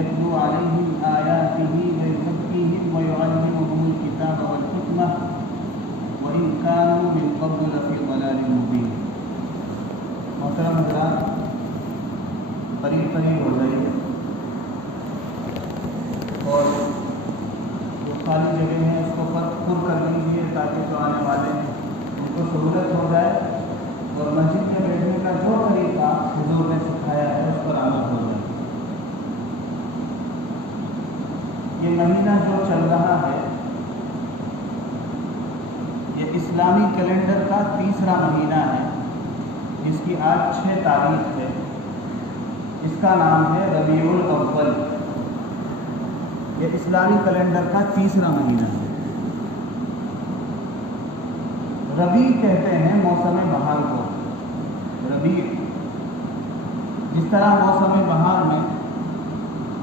يتلو عليهم آياته ويزكيهم ويعلمهم الكتاب والحكمة وإن كانوا من قبل لفي ضلال مبين۔ محترم حضرات، قریب ہو جائیے اور جو خالی جگہ ہیں اس کو پر کر لیجیے تاکہ جو آنے والے ہیں ان کو سہولت ہو جائے اور مسجد میں بیٹھنے کا جو طریقہ حضور نے سکھایا ہے اس پر عمل ہو جائے۔ یہ مہینہ جو چل رہا ہے یہ اسلامی کیلنڈر کا تیسرا مہینہ ہے جس کی آج 6 تاریخ ہے۔ اس کا نام ہے ربیع الاول۔ یہ اسلامی کیلنڈر کا تیسرا مہینہ ہے۔ ربیع کہتے ہیں موسم بہار کو۔ ربیع جس طرح موسم بہار میں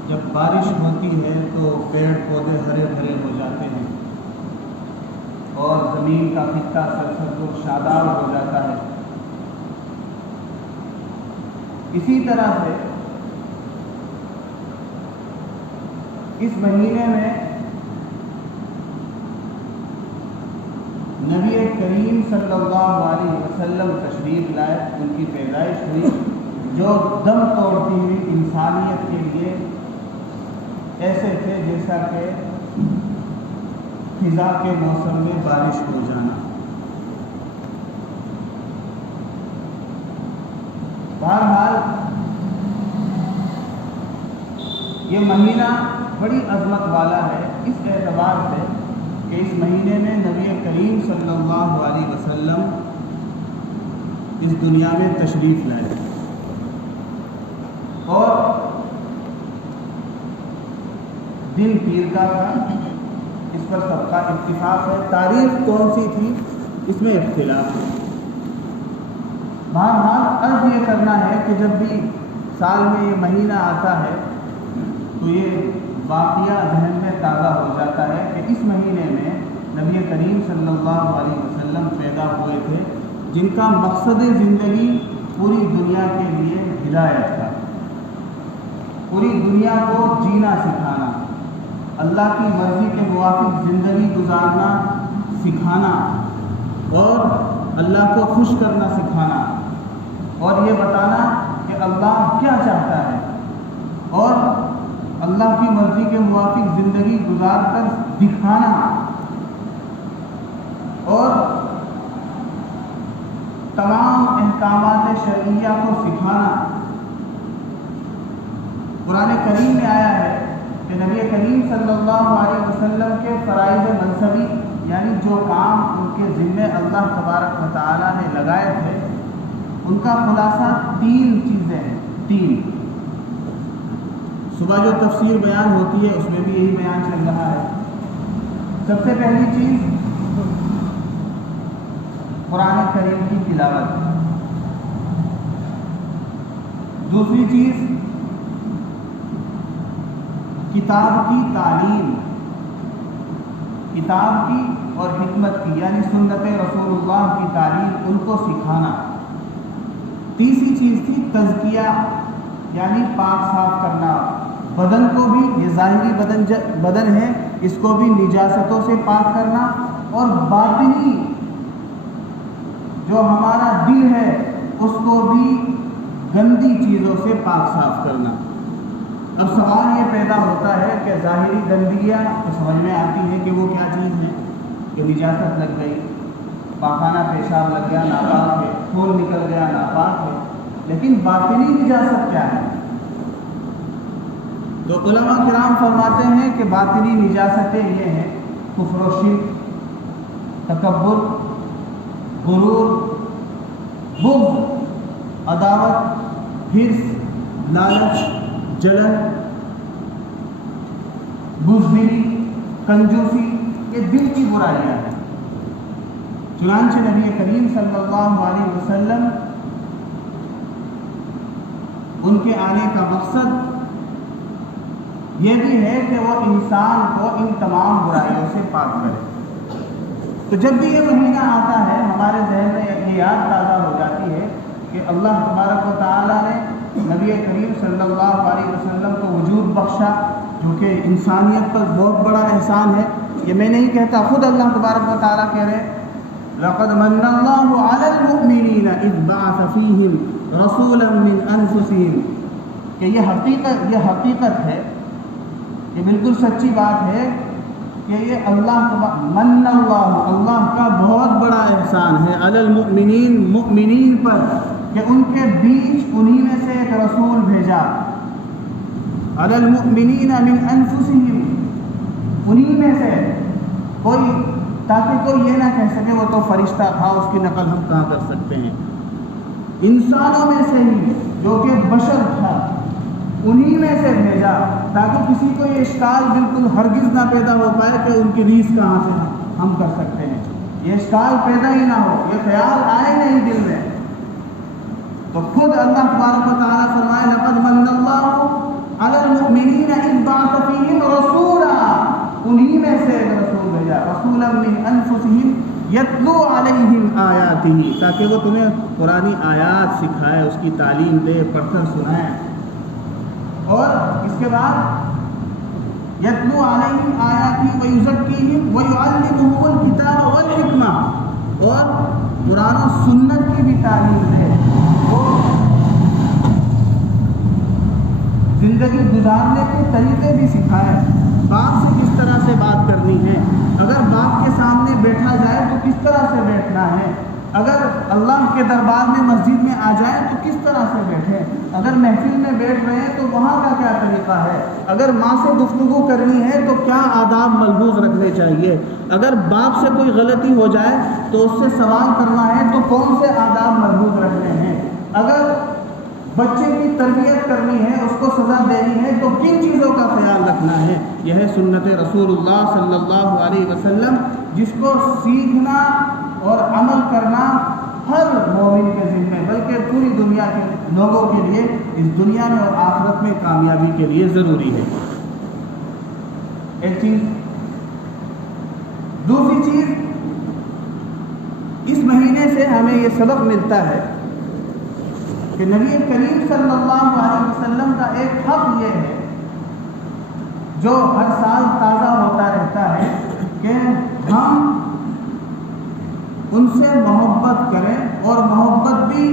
جب بارش ہوتی ہے تو پیڑ پودے ہرے بھرے ہو جاتے ہیں اور زمین کا خطہ سرسبز و شاداب ہو جاتا ہے، اسی طرح سے اس مہینے میں نبی کریم صلی اللہ علیہ وسلم تشریف لائے، ان کی پیدائش ہوئی جو دم توڑتی ہوئی انسانیت کے لیے ایسے تھے جیسا کہ خزاں کے موسم میں بارش ہو جانا۔ بہرحال یہ مہینہ بڑی عظمت والا ہے اس اعتبار سے کہ اس مہینے میں نبی کریم صلی اللہ علیہ وسلم اس دنیا میں تشریف لائے اور دن پیر کا تھا، اس پر سب کا اتفاق ہے۔ تاریخ کون سی تھی اس میں اختلاف ہے۔ بہرحال عرض یہ کرنا ہے کہ جب بھی سال میں یہ مہینہ آتا ہے تو یہ واقعہ ذہن میں تازہ ہو جاتا ہے کہ اس مہینے میں نبی کریم صلی اللہ علیہ وسلم پیدا ہوئے تھے جن کا مقصد زندگی پوری دنیا کے لیے ہدایت تھا، پوری دنیا کو جینا سکھانا، اللہ کی مرضی کے موافق زندگی گزارنا سکھانا اور اللہ کو خوش کرنا سکھانا اور یہ بتانا کہ اللہ کیا چاہتا ہے اور اللہ کی مرضی کے موافق زندگی گزار کر دکھانا اور تمام احکامات شرعیہ کو سکھانا۔ قرآن کریم میں آیا ہے کہ نبی کریم صلی اللہ علیہ وسلم کے فرائض منصبی یعنی جو کام ان کے ذمے اللہ تبارک و تعالیٰ نے لگائے تھے ان کا خلاصہ 3 چیزیں ہیں۔ 3 صبح جو تفسیر بیان ہوتی ہے اس میں بھی یہی بیان چل رہا ہے۔ سب سے پہلی چیز قرآن کریم کی تلاوت، دوسری چیز کتاب کی تعلیم، کتاب کی اور حکمت کی یعنی سنت رسول اللہ کی تعلیم ان کو سکھانا، تیسری چیز تھی تزکیہ یعنی پاک صاف کرنا بدن کو بھی، یہ ظاہری بدن ہے اس کو بھی نجاستوں سے پاک کرنا اور باطنی جو ہمارا دل ہے اس کو بھی گندی چیزوں سے پاک صاف کرنا۔ اب سوال یہ پیدا ہوتا ہے کہ ظاہری گندگیاں تو سمجھ میں آتی ہے کہ وہ کیا چیز ہے کہ نجاست لگ گئی، پاخانہ پیشاب لگ گیا ناپاک ہے، خون نکل گیا ناپاک ہے، لیکن باطنی نجاست کیا ہے؟ تو علماء کرام فرماتے ہیں کہ باطنی نجاستیں یہ ہیں کفر و شرک، تکبر، غرور، بغض، عداوت، حرص، لالچ، جلن، بزدلی، کنجوسی، یہ دل کی برائیاں ہیں۔ چنانچہ نبی کریم صلی اللہ علیہ وسلم ان کے آنے کا مقصد یہ بھی ہے کہ وہ انسان کو ان تمام برائیوں سے پاک کرے۔ تو جب بھی یہ مہینہ آتا ہے ہمارے ذہن میں یہ یاد تازہ ہو جاتی ہے کہ اللہ تبارک و تعالیٰ نے نبی کریم صلی اللہ علیہ وسلم کو وجود بخشا بخشا، جو کہ انسانیت پر بہت بڑا احسان ہے۔ یہ میں نہیں کہتا، خود اللہ تبارک و تعالیٰ کہہ رہے ہیں لَقَدْ مَنَّ اللَّهُ عَلَى الْمُؤْمِنِينَ إِذْ بَعَثَ فِيهِمْ رَسُولًا مِّنْ أَنفُسِهِمْ کہ یہ حقیقت ہے، یہ بالکل سچی بات ہے کہ یہ من اللہ کا بہت بڑا احسان ہے علی المؤمنین، مؤمنین پر، کہ ان کے بیچ انہی میں سے ایک رسول بھیجا، علی المؤمنین من انفسہم، انہی میں سے کوئی، تاکہ کوئی یہ نہ کہہ سکے وہ تو فرشتہ تھا، اس کی نقل ہم کہاں کر سکتے ہیں، انسانوں میں سے ہی جو کہ بشر تھا انہی میں سے بھیجا، تاکہ کسی کو یہ اشکال بالکل ہرگز نہ پیدا ہو پائے کہ ان کی ریس کہاں سے ہم کر سکتے ہیں، یہ اشکال پیدا ہی نہ ہو، یہ خیال آئے نہیں دل میں۔ تو خود اللہ تبارک و تعالیٰ فرمائے لَقَدْ مَنَّ اللَّهُ عَلَى الْمُؤْمِنِينَ إِذْ بَعَثَ فِيهِمْ رَسُولًا، انہی میں سے ایک رسول بھیجا، رسولا من انفسہم یتلو علیہم آیاتہ، تاکہ وہ تمہیں قرآنی آیات سکھائے، اس کی تعلیم دے، پڑھ کر سنائے، اور اس کے بعد یتلو علیہم آیاتہ ویزکیہم ویعلمہم الکتاب والحکمہ، اور قرآن و سنت کی بھی تعلیم دے، وہ زندگی گزارنے کے طریقے بھی سکھائے، باپ سے کس طرح سے بات کرنی ہے، اگر باپ کے سامنے بیٹھا جائے تو کس طرح سے بیٹھنا ہے، اگر اللہ کے دربار میں مسجد میں آ جائیں تو کس طرح سے بیٹھیں، اگر محفل میں بیٹھ رہے ہیں تو وہاں کا کیا طریقہ ہے، اگر ماں سے گفتگو کرنی ہے تو کیا آداب ملحوظ رکھنے چاہیے، اگر باپ سے کوئی غلطی ہو جائے تو اس سے سوال کرنا ہے تو کون سے آداب ملحوظ رکھنے ہیں، اگر بچے کی تربیت کرنی ہے، اس کو سزا دینی ہے تو کن چیزوں کا خیال رکھنا ہے۔ یہ ہے سنت رسول اللہ صلی اللہ علیہ وسلم، جس کو سیکھنا اور عمل کرنا ہر مومن کے ذمہ، بلکہ پوری دنیا کے لوگوں کے لیے اس دنیا میں اور آخرت میں کامیابی کے لیے ضروری ہے۔ ایک چیز، دوسری چیز، اس مہینے سے ہمیں یہ سبق ملتا ہے کہ نبی کریم صلی اللہ علیہ وسلم کا ایک حق یہ ہے جو ہر سال تازہ ہوتا رہتا ہے کہ ہم ان سے محبت کریں، اور محبت بھی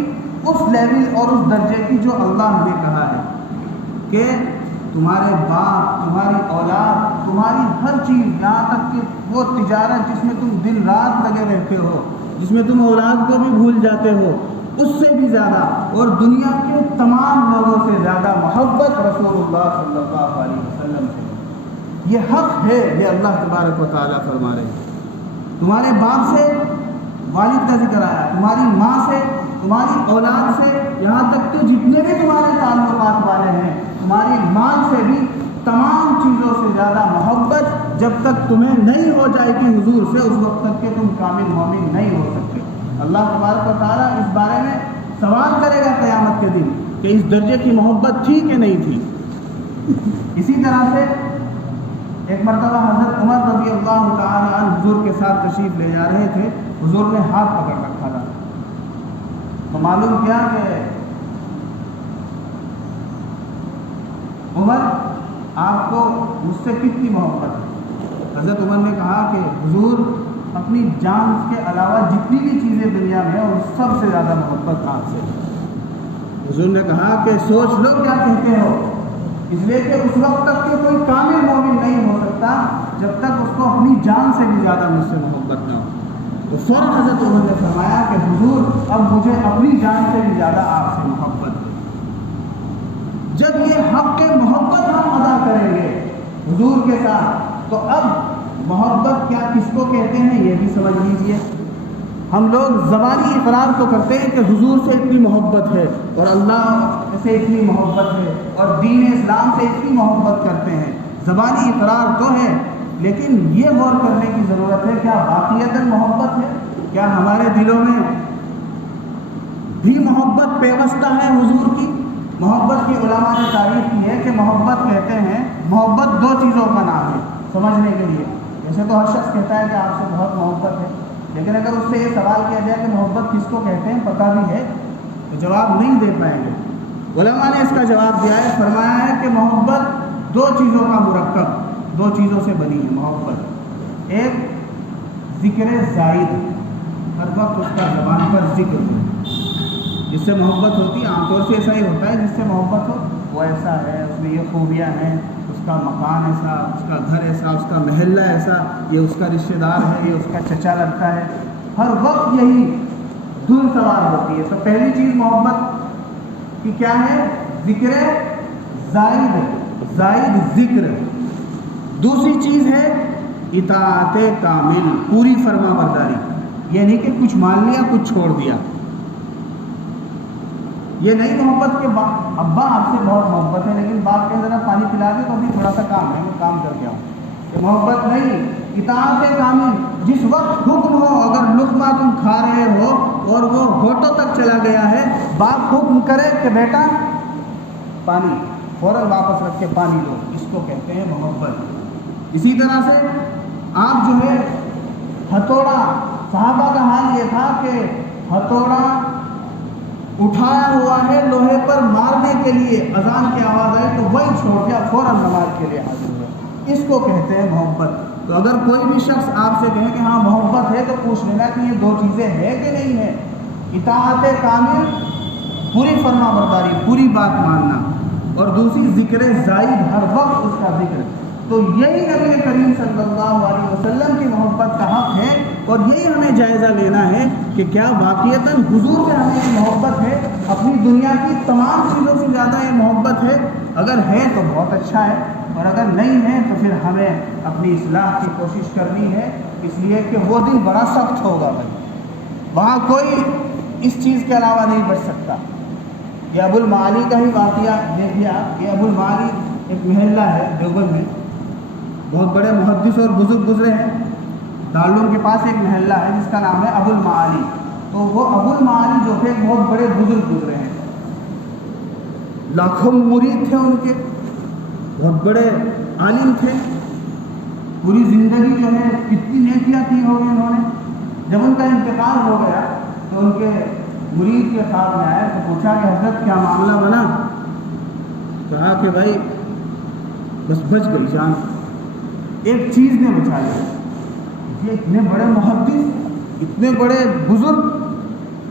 اس لیول اور اس درجے کی جو اللہ نے کہا ہے کہ تمہارے باپ، تمہاری اولاد، تمہاری ہر چیز، یہاں تک کہ وہ تجارت جس میں تم دن رات لگے رہتے ہو، جس میں تم اولاد کو بھی بھول جاتے ہو، اس سے بھی زیادہ اور دنیا کے تمام لوگوں سے زیادہ محبت رسول اللہ صلی اللہ علیہ وسلم سے، یہ حق ہے، یہ اللہ تبارک و تعالیٰ فرما رہے ہیں۔ تمہارے باپ سے والد کا ذکر آیا، تمہاری ماں سے، تمہاری اولاد سے، یہاں تک کہ جتنے بھی تمہارے تعلقات والے ہیں، تمہاری مال سے بھی، تمام چیزوں سے زیادہ محبت جب تک تمہیں نہیں ہو جائے گی حضور سے، اس وقت تک کہ تم کامل مومن نہیں ہو سکتے۔ اللہ تبارک و تعالیٰ اس بارے میں سوال کرے گا قیامت کے دن کہ اس درجے کی محبت تھی کہ نہیں تھی۔ اسی طرح سے ایک مرتبہ حضرت عمر رضی اللہ تعالیٰ عنہ حضور کے ساتھ تشریف لے جا رہے تھے، حضور نے ہاتھ پکڑ رکھا تھا، تو معلوم کیا کہ عمر آپ کو مجھ سے کتنی محبت ہے؟ حضرت عمر نے کہا کہ حضور اپنی جان کے علاوہ جتنی بھی چیزیں دنیا میں ہیں اور سب سے زیادہ محبت آپ سے۔ حضور نے کہا کہ سوچ لو کیا کہتے ہو، اس لیے کہ اس وقت تک کہ کوئی کامل مومن نہیں ہو سکتا جب تک اس کو اپنی جان سے بھی زیادہ مجھ سے محبت نہ ہو۔ تو فوراً حضرت عمر نے فرمایا کہ حضور اب مجھے اپنی جان سے بھی زیادہ آپ سے محبت ہے۔ جب یہ حق کے محبت ہم ادا کریں گے حضور کے ساتھ، تو اب محبت کیا کس کو کہتے ہیں یہ بھی سمجھ لیجئے۔ ہم لوگ زبانی اقرار تو کرتے ہیں کہ حضور سے اتنی محبت ہے اور اللہ سے اتنی محبت ہے اور دین اسلام سے اتنی محبت کرتے ہیں، زبانی اقرار تو ہے، لیکن یہ غور کرنے کی ضرورت ہے کیا واقعتاً محبت ہے؟ کیا ہمارے دلوں میں بھی محبت پیوستہ ہے حضور کی؟ محبت کی علماء نے تعریف کی ہے کہ محبت کہتے ہیں، محبت دو چیزوں کا نام ہے سمجھنے کے لیے۔ ویسے تو ہر شخص کہتا ہے کہ آپ سے بہت محبت ہے، لیکن اگر اس سے یہ سوال کیا جائے کہ محبت کس کو کہتے ہیں پتہ بھی ہے تو جواب نہیں دے پائیں گے۔ علماء نے اس کا جواب دیا ہے، فرمایا ہے کہ محبت دو چیزوں کا مرکب، دو چیزوں سے بنی ہے محبت۔ ایک ذکر زائد، ہر وقت اس کا زبان پر ذکر ہو، جس سے محبت ہوتی ہے۔ عام طور سے ایسا ہی ہوتا ہے، جس سے محبت ہو وہ ایسا ہے، اس میں یہ خوبیاں ہیں، اس کا مکان ایسا، اس کا گھر ایسا، اس کا محلہ ایسا، یہ اس کا رشتہ دار ہے، یہ اس کا چچا لگتا ہے، ہر وقت یہی دھن سوار ہوتی ہے۔ تو پہلی چیز محبت کی کیا ہے؟ ذکر زائد، زائد ذکر۔ دوسری چیز ہے اطاعت کامل، پوری فرما برداری۔ یہ نہیں کہ کچھ مان لیا کچھ چھوڑ دیا، یہ نہیں محبت کے ابا آپ سے بہت محبت ہے لیکن باپ کے ذرا پانی پلا دے تو ابھی تھوڑا سا کام ہے، میں کام کر کے آؤں، یہ محبت نہیں۔ اطاعت کامل، جس وقت حکم ہو، اگر لقمہ تم کھا رہے ہو اور وہ ہونٹوں تک چلا گیا ہے، باپ حکم کرے کہ بیٹا پانی، فوراً واپس رکھ کے پانی دو، اس کو کہتے ہیں محبت۔ اسی طرح سے آپ جو ہے ہتھوڑا، صحابہ کا حال یہ تھا کہ ہتھوڑا اٹھایا ہوا ہے لوہے پر مارنے کے لیے، اذان کی آواز آئی تو وہی چھوڑ دیا، فوراً نماز کے لیے حاضر ہوا، اس کو کہتے ہیں محبت۔ تو اگر کوئی بھی شخص آپ سے کہے کہ ہاں محبت ہے تو پوچھ لینا کہ یہ دو چیزیں ہیں کہ نہیں ہے، اطاعت کامل، پوری فرما برداری، پوری بات ماننا، اور دوسری ذکر زائد، ہر وقت اس کا ذکر۔ تو یہی نبی کریم صلی اللہ علیہ وسلم کی محبت کا حق ہے، اور یہی ہمیں جائزہ لینا ہے کہ کیا واقعتاً حضور سے ہمیں یہ محبت ہے، اپنی دنیا کی تمام چیزوں سے زیادہ یہ محبت ہے؟ اگر ہے تو بہت اچھا ہے، اور اگر نہیں ہے تو پھر ہمیں اپنی اصلاح کی کوشش کرنی ہے، اس لیے کہ وہ دن بڑا سخت ہوگا بھائی، وہاں کوئی اس چیز کے علاوہ نہیں بچ سکتا۔ یہ ابو المعالی کا ہی واقعہ دیکھیے آپ، یہ ابو المعالی ایک محلہ ہے دیوبند میں، بہت بڑے محدث اور بزرگ گزرے ہیں، دارالعلوم کے پاس ایک محلہ ہے جس کا نام ہے ابو المعالی۔ تو وہ ابو المعالی جو تھے بہت بڑے بزرگ گزرے ہیں، لاکھوں مرید تھے ان کے، بہت بڑے عالم تھے، پوری زندگی جو ہے کتنی نیکیاں کی ہوگی انہوں نے۔ جب ان کا انتقال ہو گیا تو ان کے مرید کے خواب میں آئے تو پوچھا کہ حضرت کیا معاملہ بنا؟ کہا کہ بھائی بس بچ گئی جان، ایک چیز نے بچا لیا۔ یہ اتنے بڑے محدث، اتنے بڑے بزرگ،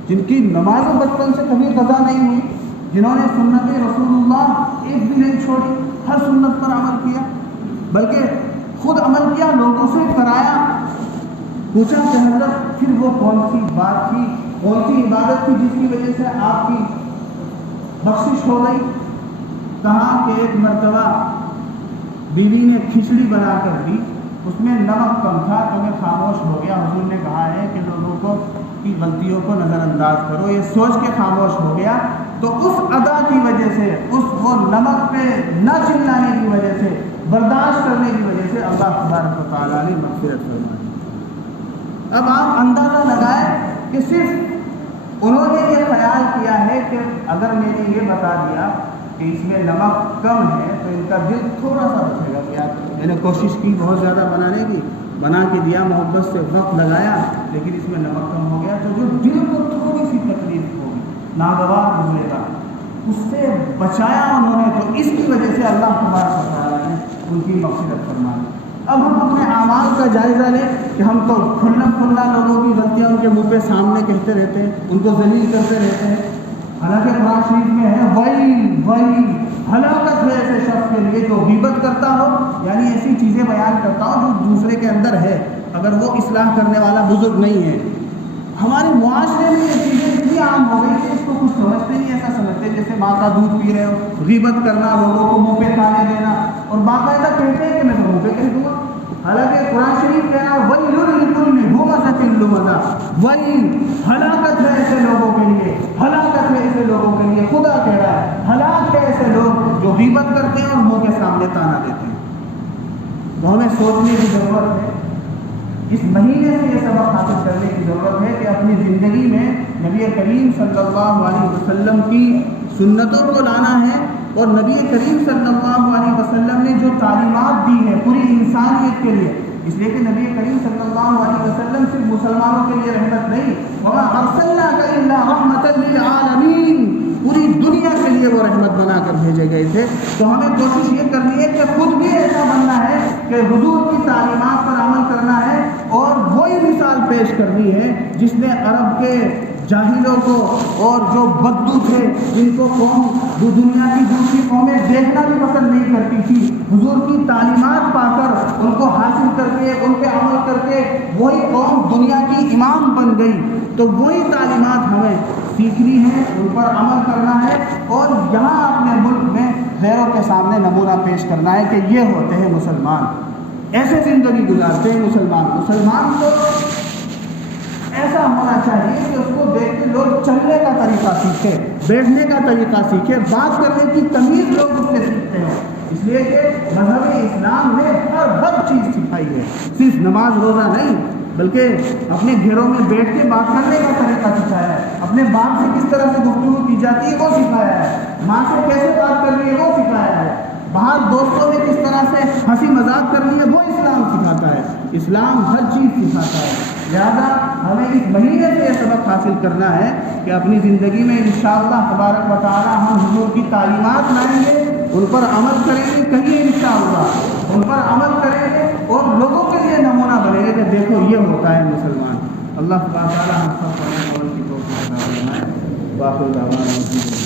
جن کی نماز بچپن سے کبھی قضا نہیں ہوئی، جنہوں نے سنت رسول اللہ ایک بھی نہیں چھوڑی، ہر سنت پر عمل کیا، بلکہ خود عمل کیا، لوگوں سے کرایا۔ پوچھا کہ حضرت پھر وہ کون سی بات تھی، کون سی عبادت تھی جس کی وجہ سے آپ کی بخشش ہو گئی؟ کہا کہ ایک مرتبہ بیوی نے کھچڑی بنا کر دی، اس میں نمک کم تھا تو میں خاموش ہو گیا، حضور نے کہا ہے کہ لوگوں کو کی غلطیوں کو نظر انداز کرو، یہ سوچ کے خاموش ہو گیا۔ تو اس ادا کی وجہ سے، اس وہ نمک پہ نہ چلانے کی وجہ سے، برداشت کرنے کی وجہ سے اللہ تبارک و تعالیٰ نے مغفرت فرمائی۔ اب آپ اندازہ لگائیں کہ صرف انہوں نے یہ خیال کیا ہے کہ اگر میں نے یہ بتا دیا کہ اس میں نمک کم ہے تو ان کا دل تھوڑا سا بچے گا کہ یار میں نے کوشش کی بہت زیادہ بنانے کی، بنا کے دیا، محبت سے وقت لگایا، لیکن اس میں نمک کم ہو گیا، تو جو دل کو تھوڑی سی تکلیف ہوگی، ناگوار گزرے گا، اس سے بچایا انہوں نے، تو اس کی وجہ سے اللہ تبارک و تعالیٰ نے ان کی مغفرت فرمائی۔ اب ہم اپنے اعمال کا جائزہ لیں کہ ہم تو کھلا کھلا لوگوں کی غلطیاں ان کے منہ پہ سامنے کہتے رہتے ہیں، ان کو ذلیل کرتے رہتے ہیں، حالانکہ قرآن شریف میں ہے ویل ہلاکت ہے ایسے شخص کے لیے جو غیبت کرتا ہو، یعنی ایسی چیزیں بیان کرتا ہو جو دوسرے کے اندر ہے، اگر وہ اصلاح کرنے والا بزرگ نہیں ہے۔ ہمارے معاشرے میں یہ چیزیں اتنی عام ہو گئی کہ اس کو کچھ سمجھتے نہیں، ایسا سمجھتے جیسے ماں کا دودھ پی رہے ہو، غیبت کرنا، لوگوں کو منہ پہ تانے دینا، اور باقاعدہ کہتے ہیں کہ میں تو منہ پہ کہہ دوں گا، حالانکہ قرآن شریف کہہ رہا ہے وَيْلٌ لِكُلِّ ہُمَزَةٍ لُمَزَةٍ، وَيْل ہلاکت ہے ایسے لوگوں کے لیے، ہلاکت ہے ایسے لوگوں کے لیے، خدا کہہ رہا ہے ہلاک ہے ایسے لوگ جو غیبت کرتے ہیں اور منہ کے سامنے تانا دیتے ہیں۔ تو ہمیں سوچنے کی ضرورت ہے، اس مہینے سے یہ سبق حاصل کرنے کی ضرورت ہے کہ اپنی زندگی میں نبی کریم صلی اللہ علیہ وسلم کی سنتوں کو لانا ہے، اور نبی کریم صلی اللہ علیہ وسلم نے جو تعلیمات دی ہیں پوری انسانیت کے لیے، اس لیے کہ نبی کریم صلی اللہ علیہ وسلم صرف مسلمانوں کے لیے رحمت نہیں، وَمَا أَرْسَلْنَاكَ إِلَّا رَحْمَةً لِلْعَالَمِينَ، پوری دنیا کے لیے وہ رحمت بنا کر بھیجے گئے تھے۔ تو ہمیں کوشش یہ کرنی ہے کہ کہ حضور کی تعلیمات پر عمل کرنا ہے، اور وہی مثال پیش کرنی ہے جس نے عرب کے جاہلوں کو اور جو بدو تھے، جن کو دنیا کی دوسری قومیں دیکھنا بھی پسند نہیں کرتی تھی، حضور کی تعلیمات پا کر ان کو حاصل کر کے ان پہ عمل کر کے وہی قوم دنیا کی امام بن گئی۔ تو وہی تعلیمات ہمیں سیکھنی ہے، ان پر عمل کرنا ہے، اور یہاں اپنے ملک میں غیروں کے سامنے نمونہ پیش کرنا ہے کہ یہ ہوتے ہیں مسلمان، ایسے زندگی گزارتے ہیں مسلمان۔ مسلمان کو ایسا ہونا چاہیے کہ اس کو دیکھ کے لوگ چلنے کا طریقہ سیکھے، بیٹھنے کا طریقہ سیکھے، بات کرنے کی تمیز لوگ اس سے سیکھتے ہیں، اس لیے کہ مذہب اسلام نے ہر چیز سکھائی ہے، صرف نماز روزہ نہیں، بلکہ اپنے گھروں میں بیٹھ کے بات کرنے کا طریقہ سکھایا ہے، اپنے باپ سے کس طرح سے گفتگو کی جاتی ہے وہ سکھایا ہے، ماں سے کیسے بات کرنی ہے وہ سکھایا ہے، باہر دوستوں میں کس طرح سے ہنسی مذاق کرنی ہے وہ اسلام سکھاتا ہے۔ اسلام ہر چیز سکھاتا ہے، لہذا ہمیں اس مہینے سے یہ سبق حاصل کرنا ہے کہ اپنی زندگی میں انشاءاللہ تبارک و تعالی ہم حضور کی تعلیمات لائیں گے، ان پر عمل کریں گے، کہیں انشاءاللہ ان پر عمل کریں گے اور لوگوں کے لیے نمونہ بنے گے کہ دیکھو یہ ہوتا ہے مسلمان۔ اللہ تعالی ہم سب کو عمل کی توفیق عطا فرمائے۔ باقی دعوانا